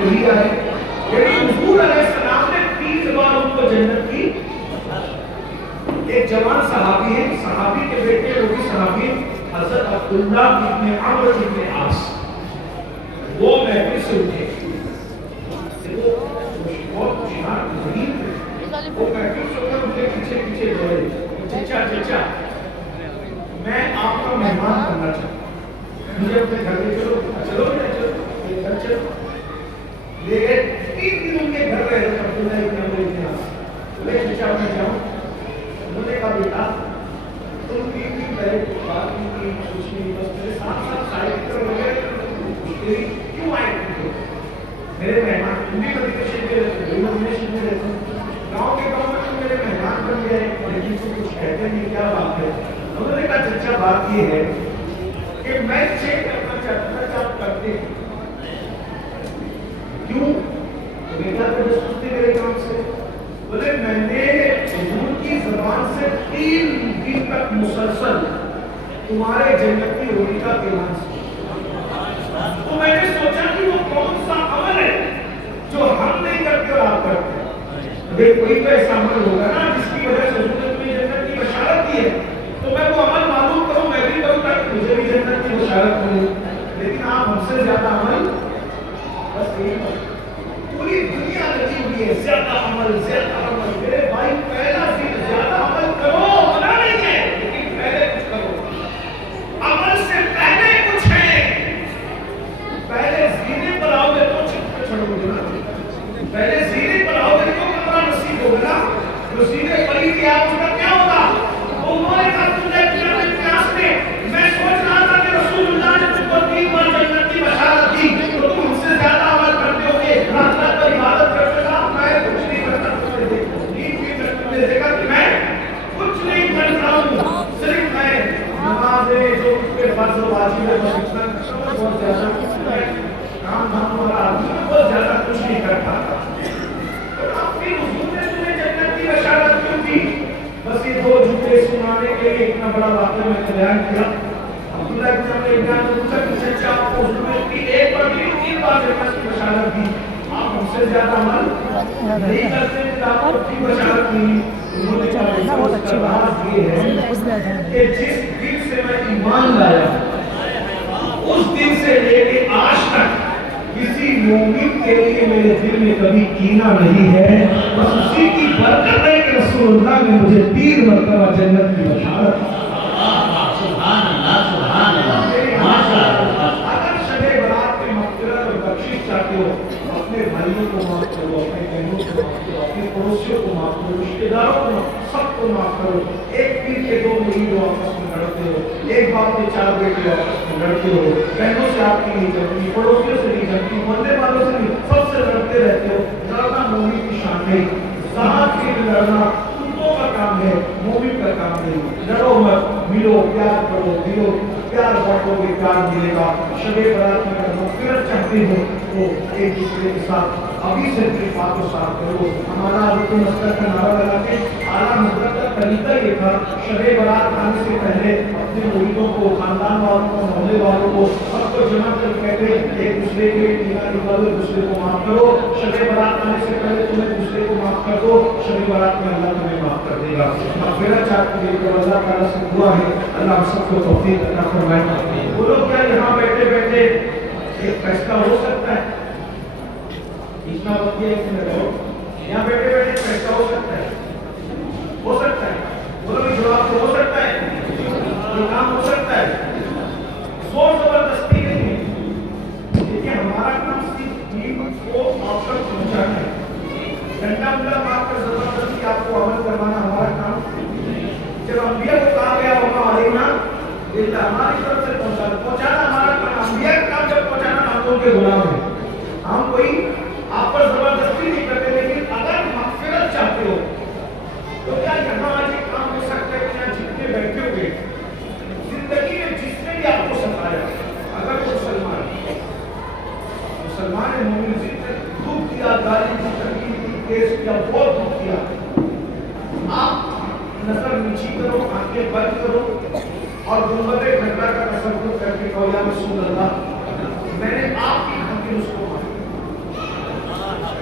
وہی آئے. یعنی حضور علیہ السلام نے 30 بار ان کو جنت کی. ایک جوان صحابی ہے, صحابی کے بیٹے وہ بھی صحابی حضرت عبداللہ ابن عمرو ابن عاص, وہ محفل سے اٹھے. وہ بہت جہاد ذہین تھے, وہ محفل سے اٹھے, مجھے پیچھے پیچھے دوڑے, چچا چچا میں آپ کا مہمان کرنا چاہتا ہوں, مجھے اپنے گھر لے چلو. چلو چلو گھر چلو. لے گئے. 3 دن ان کے گھر رہے حضرت عبداللہ ابن عمرو ابن عاص. بولے چچا میں جاؤں. انہوں نے کہا بیٹا تم 3 دن پہلے بات نہیں کی, کچھ نہیں, بس میرے ساتھ سائیکل وغیرہ کیوں آئے تھے میرے مہمان؟ تم بھی مدینہ شریف میں رہتے ہو, مدینہ شریف میں رہتے ہو, گاؤں کے گاؤں میں تم میرے مہمان بن گئے, لیکن تم کچھ کہتے نہیں, کیا بات ہے؟ انہوں نے کہا چچا بات یہ ہے کہ میں چیک کرنا چاہتا تھا کہ آپ کرتے کیوں. بیٹا تو سوچتے میرے کام سے. بولے میں نے حضور کی زبان سے 3 دن تک مسلسل تمہارے جنت کی روٹی کا اعلان سنا, تو میں نے سوچا کہ وہ کون سا عمل ہے جو ہم نہیں کرتے اور آپ کرتے ہیں. کوئی تو ایسا عمل ہوگا نا جس کی وجہ سے حضور نے تمہیں جنت کی بشارت دی ہے, تو میں وہ عمل معلوم کروں, میں بھی کروں تاکہ مجھے بھی جنت کی بشارت ملے. لیکن آپ ہم سے زیادہ عمل, بس یہی پوری دنیا لگی ہوئی ہے, زیادہ عمل زیادہ عمل. میرے بھائی پہلا دن زیادہ عمل کرو, منع نہیں ہے, لیکن پہلے کچھ کرو. عمل سے پہلے کچھ ہے. پہلے زینے پر آؤ گے تو چھوڑو گے نا, پہلے زینے پر آؤ گے تو کمرہ نصیب ہوگا نا. جو زینے پڑی تھی آپ اس کا کیا ہوگا؟ انہوں نے کہا تم نے کیا پیاس میں, میں سوچ رہا تھا کہ رسول اللہ نے تم کو 3 بار جنت کی بشارت دی, تو تم ہم سے زیادہ عمل کرتے ہو گے, رات رات پر عبادت کرتے ہو. میں کچھ نہیں کرتا, تم نے دیکھا کہ میں کچھ نہیں کر رہا ہوں, صرف میں نمازیں جو کے فرض و واجب ہے بس اتنا بہت زیادہ کام دھام والا آدمی بہت زیادہ کچھ نہیں کر پاتا. تو آپ کی حضور نے تمہیں جنت کی بشارت کیوں دی؟ بس یہ 2 جملے سنانے کے لیے اتنا بڑا واقعہ میں نے بیان کیا. عبداللہ ابن عمرو ابن عاص نے پوچھا کہ چچا آپ کو حضور نے ایک بار بھی 3 بار جنت کی بشارت دی, آپ ہم سے زیادہ عمل نہیں کرتے کہ آپ کو کی بشارت نہیں. انہوں نے کہا بہت اچھی بات یہ ہے کہ جس دن سے میں ایمان لایا اس دن سے لے کے آج تک کسی مومن کے لیے میرے دل میں کبھی کینہ نہیں ہے. بس اسی کی برکت ہے کہ رسول اللہ نے مجھے 3 مرتبہ جنت کی بشارت. سبحان اللہ سبحان اللہ ماشاءاللہ. اگر شب برات میں مغفرت اور بخشش چاہتے ہو, اپنے بھائیوں کو معاف کرو, اپنے بہنوں کو معاف کرو, اپنے پڑوسیوں کو معاف کرو, رشتے داروں کو سب کو معاف کرو. ایک پیر کے 2 مرید آپس میں لڑتے ہو, ایک باپ کے 4 بیٹے آپس میں لڑتے ہو, بہنوں سے آپ کی نہیں جمتی, پڑوسیوں سے نہیں جمتی, محلے والوں سے نہیں, سب سے لڑتے رہتے ہو. لڑنا مومن کی شان نہیں, ذات کے لیے لڑنا کتوں کا کام ہے, مومن کا کام نہیں. لڑو مت, ملو, پیار کرو, ملو, پیار بانٹو گے پیار ملے گا. شب برات میں اگر مغفرت چاہتے ہو تو ایک دوسرے کے ساتھ ابھی سے بات و صاف کرو. ہمارا رکن مسئلہ کا نعرہ لگا کے اعلیٰ حضرت کا طریقہ یہ تھا, شب برات آنے سے پہلے اپنے مریدوں کو, خاندان والوں کو, محلے والوں کو سب کو جمع کر کہتے ایک دوسرے کے ٹیکا نکالو, ایک دوسرے کو معاف کرو. شب برات آنے سے پہلے تم ایک دوسرے کو معاف کر دو, شب برات میں اللہ تمہیں معاف کر دے گا. مغفرت چاہتے ہیں تو اللہ تعالیٰ سے دعا ہے اللہ ہم سب کو توفیق عطا فرمائے. بولو کیا یہاں بیٹھے بیٹھے ایک فیصلہ ہو سکتا ہے؟ اتنا وقت یہ ہے کہ یہاں بیٹھے بیٹھے فیصلہ ہو سکتا ہے, ہو سکتا ہے. بولو بھی جواب ہو سکتا ہے, یہ کام ہو سکتا ہے. زور زبردستی نہیں ہے, دیکھیے ہمارا کام صرف دین کو آپ تک پہنچانا ہے. ڈنڈا ملا مار کر زبردستی آپ کو عمل کروانا ہمارا کام. جب انبیاء کو کہا گیا وما علینا الا ہماری طرف سے پہنچانا ہمارا کام. انبیاء کا کام جب پہنچانا, ہم تو ان کے غلام ہیں, ہم کوئی آپ پر زبردستی نہیں کرتے. لیکن اگر مغفرت چاہتے ہو تو کیا یہاں آج ایک کام ہو سکتا ہے کہ یہاں جتنے بیٹھے ہوئے زندگی میں جس نے بھی آپ کو ستایا, اگر وہ مسلمان ہے, مومن سے دکھ کیا, گالی کی, تکلیف کی, کیس کیا, بہت دکھ کیا, آپ نظر نیچی کرو, آنکھیں بند کرو اور گنبد خضرا کا تصور کر کے کہو یا رسول اللہ میں نے آپ کی خاطر اس کو معاف.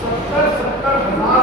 70,000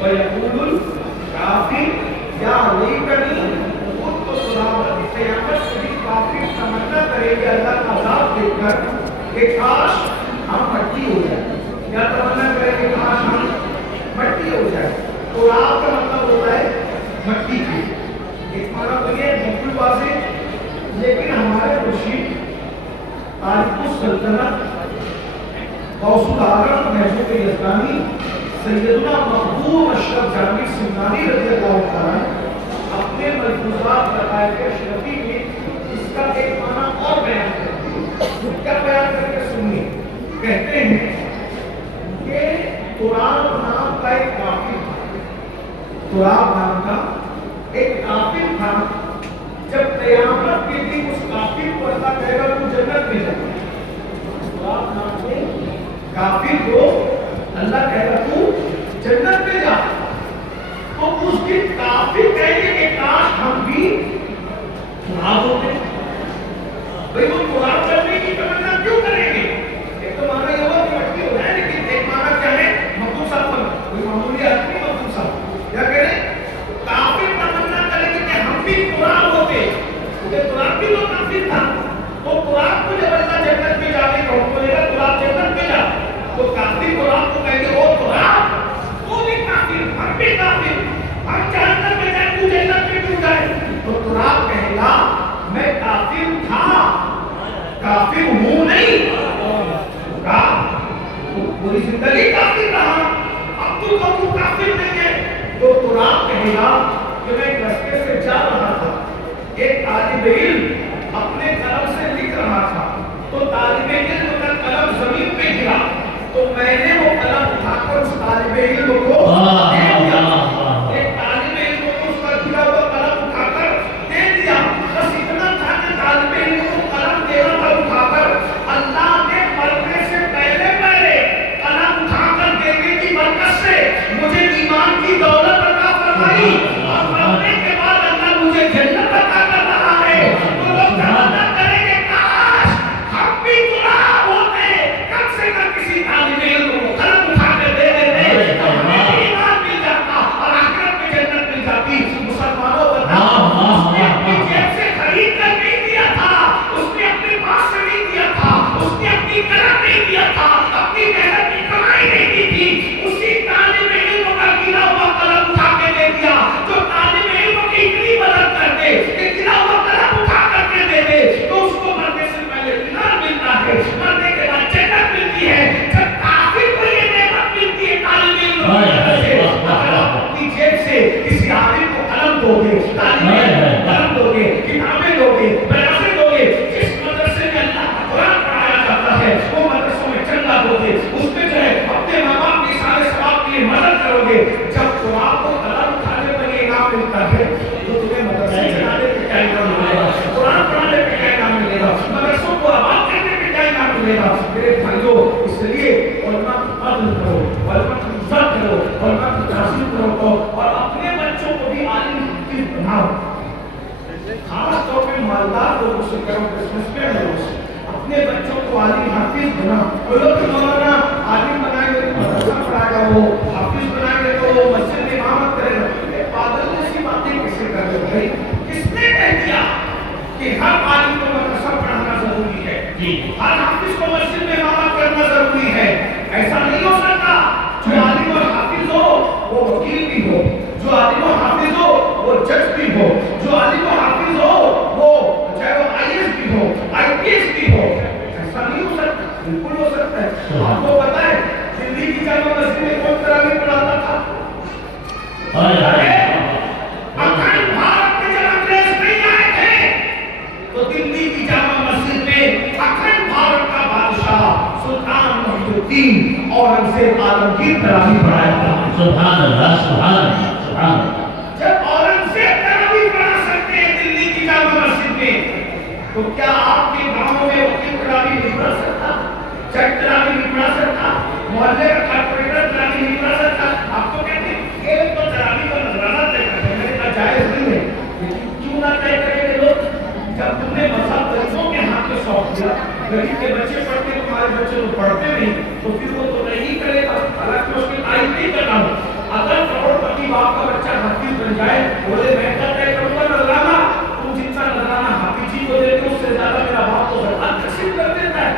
وَيَقُولُ الْكَافِرُ يَا لَيْتَنِي كُنتُ تُرَابًا. قیامت کے دن کافر تمنا کرے گا اللہ کا عذاب دیکھ کر کہ کاش ہم مٹی ہو جائے. یا تمنا کرے کہ کاش ہم مٹی ہو جائے. تراب کا مطلب ہوتا ہے مٹی کی. ایک معنی تو یہ بالکل واضح. لیکن ہمارے مرشد تاریخ السلطنت غوث العالم محمود یزدانی سیدنا مقبول اشرف جامی سمنانی رضی اللہ تعالیٰ اپنے ملفوظات لطائف اشرفی میں اس کا ایک معنی اور بیان کرتے ہیں. کیا بیان کر کے سنیے. کہتے ہیں کہ تراب نام کا ایک کافر تھا. تراب نام کا ایک کافر تھا. جب قیامت کے دن اس کافر کو اللہ کہے گا تو جنت میں جائے. تراب نام سے کافر کو اللہ کہے گا تو جنت میں جا. تو اس دن کافر کہیں گے کہ کاش ہم بھی تراب ہوتے. بھئی وہ تراب کرنے کی تمنا کیوں کریں گے؟ ایک تو معنی یہ ہوا کہ مٹی ہو جائے, لیکن ایک معنی کیا ہے؟ مقبول صاحب پر کوئی معمولی آدمی مقبول صاحب کیا کہہ رہے ہیں؟ کافر تمنا کریں گے کہ ہم بھی تراب ہوتے. کیونکہ تراب بھی تو کافر تھا. تو تراب کو جب اللہ جنت میں جانے کا حکم دے گا تراب جنت میں جا, تو کافر تراب کو کہیں گے او تراب تو بھی کافر, ہم بھی کافر, ہم جہنم میں جائیں تو جنت میں کیوں جائے. تو تراب کہے گا میں کافر تھا, کافر ہوں نہیں. پوری زندگی کافر رہا, اب تو کافر نہیں ہے. تو تراب کہے گا کہ میں ایک رستے سے جا رہا تھا, ایک طالب علم اپنے قلم سے لکھ رہا تھا, تو طالب علم کا قلم زمین پہ گرا, تو میں نے وہ قلم اٹھا کر اس طالب علم کو دے دیا. ایک طالب علم کو اس کا گرا ہوا قلم اٹھا کر دے دیا. بس اتنا تھا کہ طالب علم کو قلم دینا تھا اٹھا کر. اللہ نے مرنے سے پہلے قلم اٹھا کر دینے کی برکت سے مجھے ایمان کی دولت عطا فرمائی, اور مرنے کے بعد اللہ مجھے جنت عطا کر رہا ہے. تو لوگ تمنا کریں گے کاش ہم بھی تراب ہوتے, کم سے کم کسی طالب علم کو قلم اٹھا کر دے دیتے, تو ہمیں بھی ایمان مل جاتا اور آخرت میں جنت مل جاتی. مسلمانوں بتاؤ, اس نے اپنی جیب سے خرید کر نہیں دیا تھا, اس نے اپنے پاس سے نہیں دیا تھا, اس نے اپنی قلم نہیں دیا تھا, اپنی محنت کی کمائی نہیں دی تھی. اسی طالب علم کا گرا ہوا قلم اٹھا کے دے دیا. جو طالب علم کی اتنی مدد کرتے کہ گرا ہوا قلم اٹھا کر کے دے دے, تو اس کو مرنے سے پہلے ایمان ملتا ہے, مرنے کے بعد جنت ملتی ہے. جب کافر کو یہ نعمت ملتی ہے طالب علم سے, اگر آپ اپنی جیب سے کسی عالم کو قلم دو گے, طالب علم کو قلم دو گے, کتابیں دو گے, بیانیں دو گے, جس مدرسے میں اللہ کا قرآن پڑھایا جاتا ہے وہ مدرسوں میں چندہ دو گے, اس میں جو ہے اپنے ماں باپ کی سارے ثواب کے لیے مدد کرو گے. جب تراب کو قلم اٹھانے پر یہ انعام ملتا ہے تو تمہیں مدرسے چلانے پہ کیا انعام ملے گا, قرآن پڑھانے پہ کیا انعام ملے گا, مدرسوں کو آباد کرنے پہ کیا انعام ملے گا. میرے بھائیوں, اس لیے علماء کی قدر کرو, علماء کی عزت کرو, علماء کی تعظیم کرو, اور اپنے بچوں کو بھی عالم بناؤ. خاص طور پہ مالدار لوگوں سے کرو, بزنس مین لوگوں سے اپنے بچوں کو عالم حافظ بناؤ. وہ لوگ مولانا عالم بنائیں گے تو مدرسہ پڑھائے گا, وہ حافظ بنائیں گے تو وہ مسجد میں امامت کرے گا. یہ پاگل جیسی باتیں کیسے کر رہے بھائی؟ کس نے کہہ دیا کہ ہر عالم کو مدرسہ پڑھانا ضروری ہے, ہر حافظ کو مسجد میں امامت کرنا ضروری ہے؟ ایسا نہیں ہو سکتا. جو عالم اور حافظ ہو وہ وکیل بھی ہو, جو عالم و حافظ ہو وہ جج بھی ہو, جو عالم و حافظ ہو وہ چاہے وہ آئی ایس بھی ہو, آئی پی ایس بھی ہو. ایسا نہیں ہو سکتا, بالکل ہو سکتا ہے. آپ کو پتا ہے دلی کی جامع مسجد میں کون تراویح پڑھاتا تھا؟ اکھنڈ بھارت میں جب انگریز نہیں آئے تھے تو دلی کی جامع مسجد میں اکھنڈ بھارت کا بادشاہ سلطان محی الدین اورنگزیب عالمگیر تراویح پڑھایا تھا. سبحان اللہ, سبحان اللہ, سبحان اللہ. جب اورنگزیب تراویح پڑھا سکتے ہیں دلی کی جامع مسجد میں, تو کیا آپ کے گاؤں میں وکیل تراویح نہیں پڑھا سکتا, جج تراویح نہیں پڑھا سکتا, محلے کا کارپوریٹر تراویح نہیں پڑھا سکتا؟ آپ کو کہتے ہیں یہ تو تراویح کا نظرانہ طے کرتے ہیں. میں نے کہا جائز نہیں ہے, لیکن کیوں نہ طے کریں گے لوگ؟ جب تم نے مذہب غریبوں کے ہاتھ میں سونپ دیا, غریب کے بچے پڑھتے, تمہارے بچے تو پڑھتے نہیں, تو پھر وہ تو نہیں کرے گا. حالانکہ اس کی تعریف نہیں کر رہا ہوں, اگر کروڑپتی باپ کا بچہ حافظ بن جائے بولے میں کیا طے کروں گا نذرانہ تم جتنا نذرانہ حافظ جی کو دیتے اس سے زیادہ میرا باپ تو زکات تقسیم کر دیتا ہے.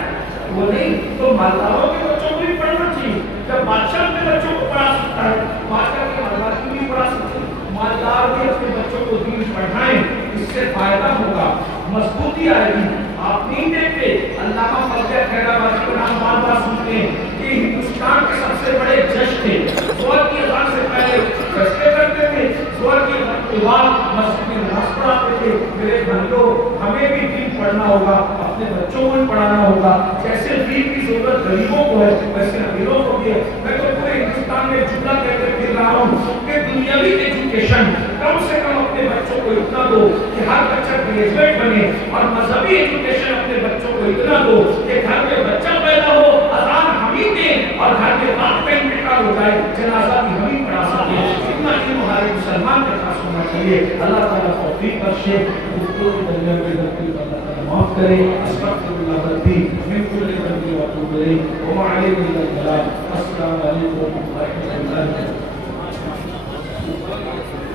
وہ نہیں تو مالداروں کے بچوں کو بھی پڑھنا چاہیے. جب بادشاہ اپنے بچوں کو پڑھا سکتا ہے بادشاہ کے مالدار کو بھی پڑھا سکتے ہیں. مالدار بھی اپنے بچوں کو دین پڑھائیں, اس سے فائدہ ہوگا, مضبوطی آئے گی. آپ نہیں دیکھتے علامہ فضل خیرآبادی کا نام بار بار سنتے ہیں کہ ہندوستان کے سب سے بڑے جج تھے. زور کی اذان سے پہلے فیصلے کرتے تھے, زور کی اذان کے بعد مسجد میں نماز پڑھاتے تھے. میرے بھائیوں ہمیں بھی دین پڑھنا ہوگا, اپنے بچوں کو بھی پڑھانا ہوگا. جیسے دین کی ضرورت غریبوں کو ہے ویسے امیروں کو بھی ہے. میں تو پورے ہندوستان میں جملہ کہتے پھر رہا ہوں کہ دنیاوی ایجوکیشن کم سے کم اپنے بچوں کو اتنا دو کہ ہر بچہ گریجویٹ بنے, اور مذہبی ایجوکیشن اپنے بچوں کو اتنا دو کہ گھر میں بچہ پیدا ہو اذان ہم ہی دیں اور گھر میں باپ کا انتقال ہو جائے جنازہ بھی ہم ہی پڑھا سکیں. اتنا علم ہمارے مسلمان کے پاس ہونا چاہیے. اللہ تعالیٰ توفیق بخشے, دوسروں کے درمیان میں غلطی کو اللہ تعالیٰ معاف کرے. استغفر ربی من کل ذنب واتوب الیہ وما علینا الا البلاغ. السلام علیکم ورحمۃ اللہ وبرکاتہ.